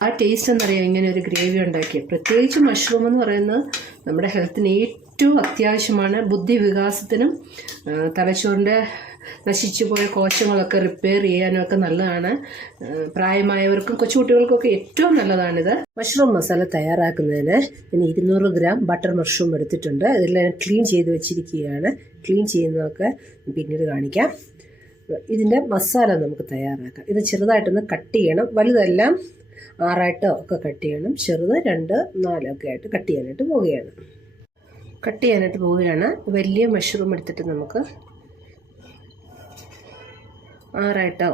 ആ ടേസ്റ്റ് എന്നറിയാം ഇങ്ങനെ ഒരു ഗ്രേവി ഉണ്ടാക്കിയത് പ്രത്യേകിച്ച് മഷ്റൂം എന്ന് പറയുന്നത് നമ്മുടെ ഹെൽത്തിന് ഏറ്റവും അത്യാവശ്യമാണ്. ബുദ്ധി വികാസത്തിനും തലച്ചോറിന്റെ നശിച്ചു പോയ കോശങ്ങളൊക്കെ റിപ്പയർ ചെയ്യാനും ഒക്കെ നല്ലതാണ്. പ്രായമായവർക്കും കൊച്ചുകുട്ടികൾക്കൊക്കെ ഏറ്റവും നല്ലതാണിത്. മഷ്റൂം മസാല തയ്യാറാക്കുന്നതിന് ഞാൻ ഇരുന്നൂറ് ഗ്രാം ബട്ടർ മഷ്റൂം എടുത്തിട്ടുണ്ട്. ഇതെല്ലാം ക്ലീൻ ചെയ്ത് വെച്ചിരിക്കുകയാണ്. ക്ലീൻ ചെയ്യുന്നതൊക്കെ പിന്നീട് കാണിക്കാം. ഇതിന്റെ മസാല നമുക്ക് തയ്യാറാക്കാം. ഇത് ചെറുതായിട്ടൊന്ന് കട്ട് ചെയ്യണം. വലുതെല്ലാം ആറായിട്ടോ ഒക്കെ കട്ട് ചെയ്യണം. ചെറുത് രണ്ട് നാലൊക്കെ ആയിട്ട് കട്ട് ചെയ്യാനായിട്ട് പോവുകയാണ്. കട്ട് ചെയ്യാനായിട്ട് പോവുകയാണ്. വലിയ മഷ്റൂം എടുത്തിട്ട് നമുക്ക് ആറായിട്ടോ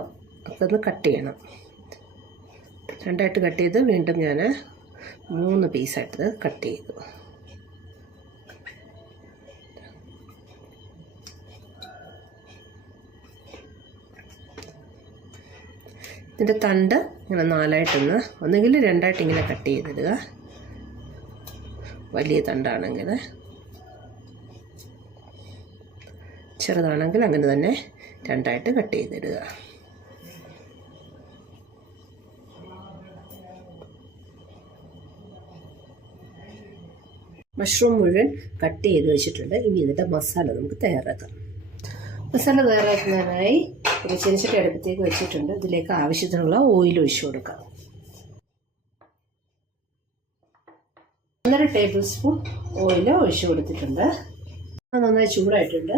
ഒക്കെ ഒന്ന് കട്ട് ചെയ്യണം. രണ്ടായിട്ട് കട്ട് ചെയ്ത് വീണ്ടും ഞാൻ മൂന്ന് പീസായിട്ട് കട്ട് ചെയ്തു. ഇതിന്റെ തണ്ട് ഇങ്ങനെ നാലായിട്ടൊന്ന് ഒന്നുകിൽ രണ്ടായിട്ട് ഇങ്ങനെ കട്ട് ചെയ്തിടുക. വലിയ തണ്ടാണെങ്കിൽ. ചെറുതാണെങ്കിൽ അങ്ങനെ തന്നെ രണ്ടായിട്ട് കട്ട് ചെയ്തിടുക. മഷ്റൂം മുഴുവൻ കട്ട് ചെയ്ത് വെച്ചിട്ടുണ്ട്. ഇനി ഇതിന്റെ മസാല നമുക്ക് തയ്യാറാക്കാം. മസാല തയ്യാറാക്കുന്നതിനായി ഒരു ചെനിച്ചിട്ട് അടുപ്പത്തേക്ക് വെച്ചിട്ടുണ്ട്. ഇതിലേക്ക് ആവശ്യത്തിനുള്ള ഓയിൽ ഒഴിച്ചു കൊടുക്കാം. ഒന്നര ടേബിൾ സ്പൂൺ ഓയിൽ ഒഴിച്ചു കൊടുത്തിട്ടുണ്ട്. അത് നന്നായി ചൂടായിട്ടുണ്ട്.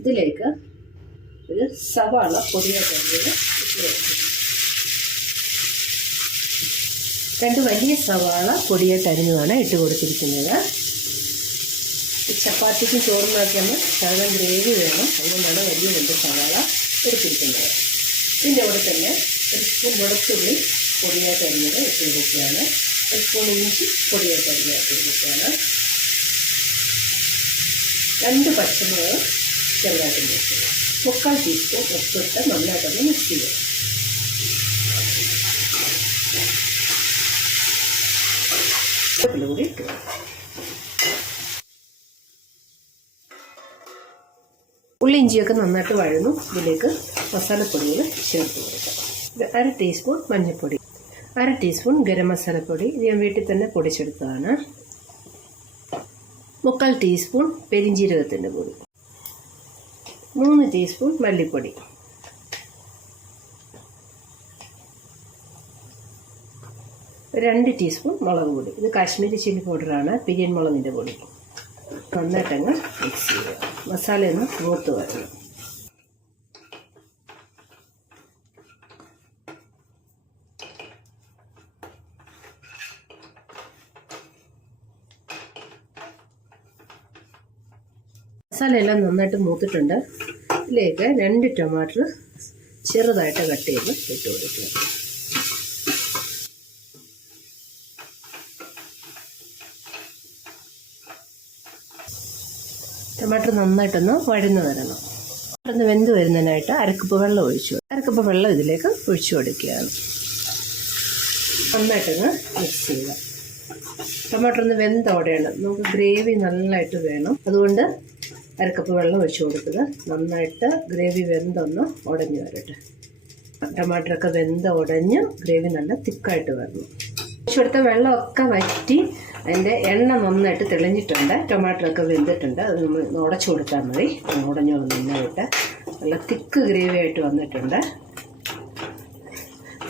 ഇതിലേക്ക് ഒരു സവാള പൊടിയായിട്ട്. രണ്ട് വലിയ സവാള പൊടിയായിട്ട് അരിഞ്ഞതാണ് ഇട്ട് കൊടുത്തിരിക്കുന്നത്. ചപ്പാത്തിക്ക് ചോറിനൊക്കെയാണ് ശകലം ഗ്രേവി വേണം. അതുകൊണ്ടാണ് വലിയ രണ്ട് സവാള. എടുത്തിരിക്കുന്നത് ഇതിന്റെ കൂടെ തന്നെ ഒരു സ്പൂൺ വെളുത്തുള്ളി പൊടിയായിട്ട് അരിഞ്ഞത് ഇട്ടിരിക്കുകയാണ് ഒരു സ്പൂൺ ഇഞ്ചി പൊടിയായിട്ട് അരിഞ്ഞത് ഇട്ടിരിക്കുകയാണ് രണ്ട് പച്ചമുളക് ചെറുതായിട്ട് മിക്സ് ചെയ്യുക മുക്കാൽ ടീസ്പൂൺ ഉപ്പിട്ട് നന്നായിട്ടൊന്ന് മിക്സ് ചെയ്യുക. കൂടി ഇട്ട് ഉള്ളി ഇഞ്ചിയൊക്കെ നന്നായിട്ട് വഴുന്നു. ഇതിലേക്ക് മസാലപ്പൊടികൾ ചേർത്ത് കൊടുക്കാം. അര ടീസ്പൂൺ മഞ്ഞൾപ്പൊടി. അര ടീസ്പൂൺ ഗരം മസാലപ്പൊടി. ഇത് ഞാൻ വീട്ടിൽ തന്നെ പൊടിച്ചെടുത്തതാണ്. മുക്കാൽ ടീസ്പൂൺ പെരിഞ്ജീരകത്തിന്റെ പൊടി. മൂന്ന് ടീസ്പൂൺ മല്ലിപ്പൊടി. രണ്ട് ടീസ്പൂൺ മുളക് പൊടി. ഇത് കാശ്മീരി ചില്ലി പൗഡറാണ്. പിരിയൻ മുളകിന്റെ പൊടി. നന്നായിട്ടങ്ങ് മിക്സ് ചെയ്യുക. മസാലയൊന്ന് മൂത്ത് വരണം. മസാലയെല്ലാം നന്നായിട്ട് മൂത്തിട്ടുണ്ട്. ഇതിലേക്ക് രണ്ട് ടൊമാറ്റർ ചെറുതായിട്ട് കട്ട് ചെയ്ത് ഇട്ട് കൊടുക്കുക. ടൊമാറ്റോ നന്നായിട്ടൊന്ന് വഴന്ന് വരണം. ഒന്ന് വെന്ത് വരുന്നതിനായിട്ട് അരക്കപ്പ് വെള്ളം ഒഴിച്ചു അരക്കപ്പ് വെള്ളം ഇതിലേക്ക് ഒഴിച്ചു കൊടുക്കുകയാണ്. നന്നായിട്ടൊന്ന് മിക്സ് ചെയ്യുക. ടൊമാറ്റോ ഒന്ന് വെന്തോടെയാണ് നമുക്ക് ഗ്രേവി നന്നായിട്ട് വേണം. അതുകൊണ്ട് അരക്കപ്പ് വെള്ളം ഒഴിച്ചു കൊടുക്കുക നന്നായിട്ട് ഗ്രേവി വെന്തൊന്ന് ഉടഞ്ഞു വരട്ടെ. ടൊമാറ്റോ ഒക്കെ വെന്ത് ഉടഞ്ഞ് ഗ്രേവി നല്ല തിക്കായിട്ട് വരണം. ഒഴിച്ചു കൊടുത്ത വെള്ളമൊക്കെ വറ്റി അതിന്റെ എണ്ണ നന്നായിട്ട് തെളിഞ്ഞിട്ടുണ്ട്. ടൊമാറ്റോ ഒക്കെ വെന്തിട്ടുണ്ട്. അത് നമ്മൾ ഉടച്ചു കൊടുത്താൽ മതി. ഉടഞ്ഞു നന്നായിട്ട് നല്ല തിക്ക് ഗ്രേവി ആയിട്ട് വന്നിട്ടുണ്ട്.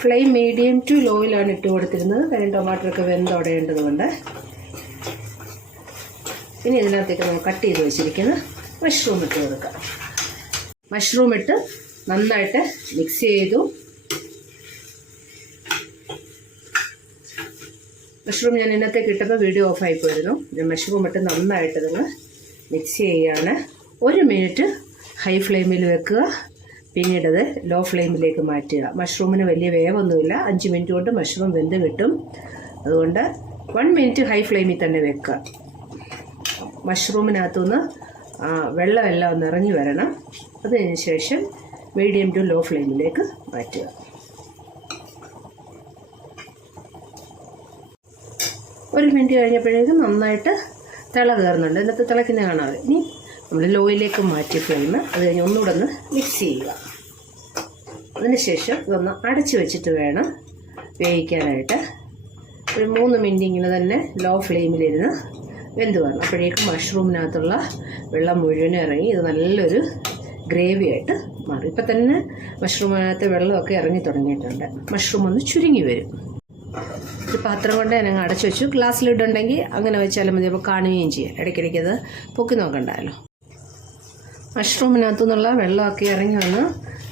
ഫ്ലെയിം മീഡിയം ടു ലോയിലാണ് ഇട്ട് കൊടുത്തിരുന്നത്. കാര്യം ടൊമാറ്റോ ഒക്കെ വെന്തുടയേണ്ടത് കൊണ്ട് ഇനി ഇതിനകത്തേക്ക് നമ്മൾ കട്ട് ചെയ്ത് വെച്ചിരിക്കുന്ന മഷ്റൂം ഇട്ട് കൊടുക്കാം. മഷ്റൂം ഇട്ട് നന്നായിട്ട് മിക്സ് ചെയ്തു. മഷ്റൂം ഞാൻ ഇന്നത്തെ ഇട്ടപ്പോൾ വീഡിയോ ഓഫായി പോയിരുന്നു. ഞാൻ മഷ്റൂം ഇട്ട് നന്നായിട്ട് നിങ്ങൾ മിക്സ് ചെയ്യുകയാണ് ഒരു മിനിറ്റ് ഹൈ ഫ്ലെയിമിൽ വെക്കുക. പിന്നീട് അത് ലോ ഫ്ലെയിമിലേക്ക് മാറ്റുക. മഷ്റൂമിന് വലിയ വേവൊന്നുമില്ല. അഞ്ച് മിനിറ്റ് കൊണ്ട് മഷ്റൂം വെന്ത് കിട്ടും. അതുകൊണ്ട് വൺ മിനിറ്റ് ഹൈ ഫ്ലെയിമിൽ തന്നെ വെക്കുക. മഷ്റൂമിനകത്തുനിന്ന് വെള്ളമെല്ലാം ഒന്ന് ഇറങ്ങി വരണം. അതിന് ശേഷം മീഡിയം ടു ലോ ഫ്ലെയിമിലേക്ക് മാറ്റുക. ഒരു മിനിറ്റ് കഴിഞ്ഞപ്പോഴേക്കും നന്നായിട്ട് തിള കയറുന്നുണ്ട്. ഇതിനകത്ത് തിളയ്ക്കുന്ന കാണാതെ ഇനി നമ്മൾ ലോയിലേക്ക് മാറ്റി ഫ്ലെയിം അത് കഴിഞ്ഞ് ഒന്നുകൂടെ ഒന്ന് മിക്സ് ചെയ്യുക. അതിനുശേഷം ഇതൊന്ന് അടച്ച് വെച്ചിട്ട് വേണം വേവിക്കാനായിട്ട്. ഒരു മൂന്ന് മിനിറ്റ് ഇങ്ങനെ തന്നെ ലോ ഫ്ലെയിമിലിരുന്ന് വെന്ത് വരണം. അപ്പോഴേക്കും മഷ്റൂമിനകത്തുള്ള വെള്ളം മുഴുവനും ഇറങ്ങി ഇത് നല്ലൊരു ഗ്രേവി ആയിട്ട് മാറും. ഇപ്പം തന്നെ മഷ്റൂമിനകത്ത് വെള്ളമൊക്കെ ഇറങ്ങി തുടങ്ങിയിട്ടുണ്ട്. മഷ്റൂം ഒന്ന് ചുരുങ്ങി വരും. ഒരു പാത്രം കൊണ്ട് ഞാൻ അടച്ചു വെച്ചു. ഗ്ലാസ്സിലിട്ടുണ്ടെങ്കിൽ അങ്ങനെ വെച്ചാലും മതി. അപ്പോൾ കാണുകയും ചെയ്യാം. ഇടയ്ക്കിടയ്ക്ക് അത് പൊക്കി നോക്കണ്ടല്ലോ മഷ്റൂമിനകത്തു നിന്നുള്ള വെള്ളമൊക്കെ ഇറങ്ങി വന്ന്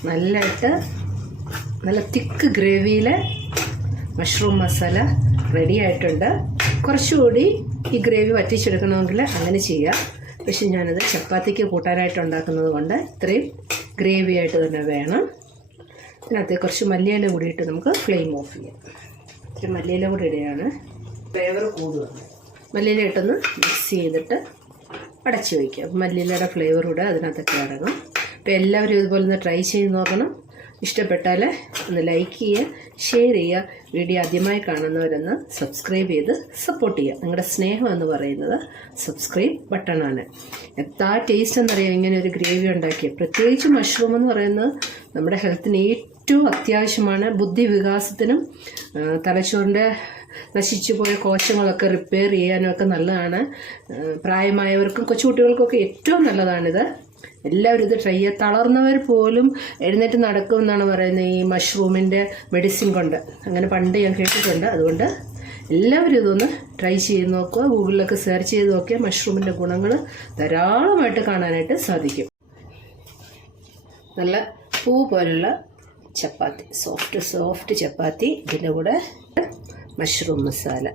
നല്ലതായിട്ട് നല്ല തിക്ക് ഗ്രേവിയിൽ മഷ്റൂം മസാല റെഡി ആയിട്ടുണ്ട്. കുറച്ചുകൂടി ഈ ഗ്രേവി വറ്റിച്ചെടുക്കണമെങ്കിൽ അങ്ങനെ ചെയ്യാം. പക്ഷെ ഞാനത് ചപ്പാത്തിക്ക് കൂട്ടാനായിട്ട് ഉണ്ടാക്കുന്നത് കൊണ്ട് ഇത്രയും ഗ്രേവി ആയിട്ട് തന്നെ വേണം. ഇതിനകത്ത് കുറച്ച് മല്ലിയില കൂടിയിട്ട് നമുക്ക് ഫ്ലെയിം ഓഫ് ചെയ്യാം. ഇത്തിരി മല്ലിയില കൂടി ഇടുകയാണ്. ഫ്ലേവർ കൂടുക മല്ലിയില ഇട്ടൊന്ന് മിക്സ് ചെയ്തിട്ട് അടച്ച് വയ്ക്കുക മല്ലിയിലയുടെ ഫ്ലേവർ കൂടെ അതിനകത്തൊക്കെ ഇറങ്ങും അപ്പോൾ എല്ലാവരും ഇതുപോലെ ഒന്ന് ട്രൈ ചെയ്ത് നോക്കണം. ഇഷ്ടപ്പെട്ടാൽ ഒന്ന് ലൈക്ക് ചെയ്യുക ഷെയർ ചെയ്യുക. വീഡിയോ ആദ്യമായി കാണുന്നവരൊന്ന് സബ്സ്ക്രൈബ് ചെയ്ത് സപ്പോർട്ട് ചെയ്യുക. നിങ്ങളുടെ സ്നേഹം എന്ന് പറയുന്നത് സബ്സ്ക്രൈബ് ബട്ടണാണ് എത്താ ടേസ്റ്റ് എന്നറിയാം? ഇങ്ങനെ ഒരു ഗ്രേവി ഉണ്ടാക്കിയ. പ്രത്യേകിച്ച് മഷ്റൂം എന്ന് പറയുന്നത് നമ്മുടെ ഹെൽത്തിന് ഏറ്റവും അത്യാവശ്യമാണ് ബുദ്ധി വികാസത്തിനും തലച്ചോറിന്റെ നശിച്ചു പോയ കോശങ്ങളൊക്കെ റിപ്പയർ ചെയ്യാനൊക്കെ നല്ലതാണ്. പ്രായമായവർക്കും കൊച്ചുകുട്ടികൾക്കൊക്കെ ഏറ്റവും നല്ലതാണിത്. എല്ലാവരും ഇത് ട്രൈ ചെയ്യുക തളർന്നവർ പോലും എഴുന്നേറ്റ് നടക്കും എന്നാണ് പറയുന്നത് ഈ മഷ്റൂമിന്റെ മെഡിസിൻ കൊണ്ട്. അങ്ങനെ പണ്ട് ഞാൻ കേട്ടിട്ടുണ്ട്. അതുകൊണ്ട് എല്ലാവരും ഇതൊന്ന് ട്രൈ ചെയ്ത് നോക്കുക. ഗൂഗിളിലൊക്കെ സെർച്ച് ചെയ്ത് നോക്കിയാൽ മഷ്റൂമിന്റെ ഗുണങ്ങൾ ധാരാളമായിട്ട് കാണാനായിട്ട് സാധിക്കും. നല്ല പൂ പോലുള്ള ചപ്പാത്തി സോഫ്റ്റ് സോഫ്റ്റ് ചപ്പാത്തി ഇതിന്റെ കൂടെ മഷ്റൂം മസാല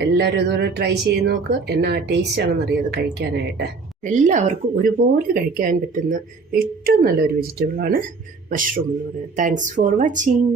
എല്ലാവരും ഇതുപോലെ ട്രൈ ചെയ്ത് നോക്ക്. എന്നാ ടേസ്റ്റ് ആണെന്നറിയാം അത് കഴിക്കാനായിട്ട്. എല്ലാവർക്കും ഒരുപോലെ കഴിക്കാൻ പറ്റുന്ന ഏറ്റവും നല്ലൊരു വെജിറ്റബിളാണ് മഷ്റൂം എന്ന് പറയുന്നത്. Thanks for watching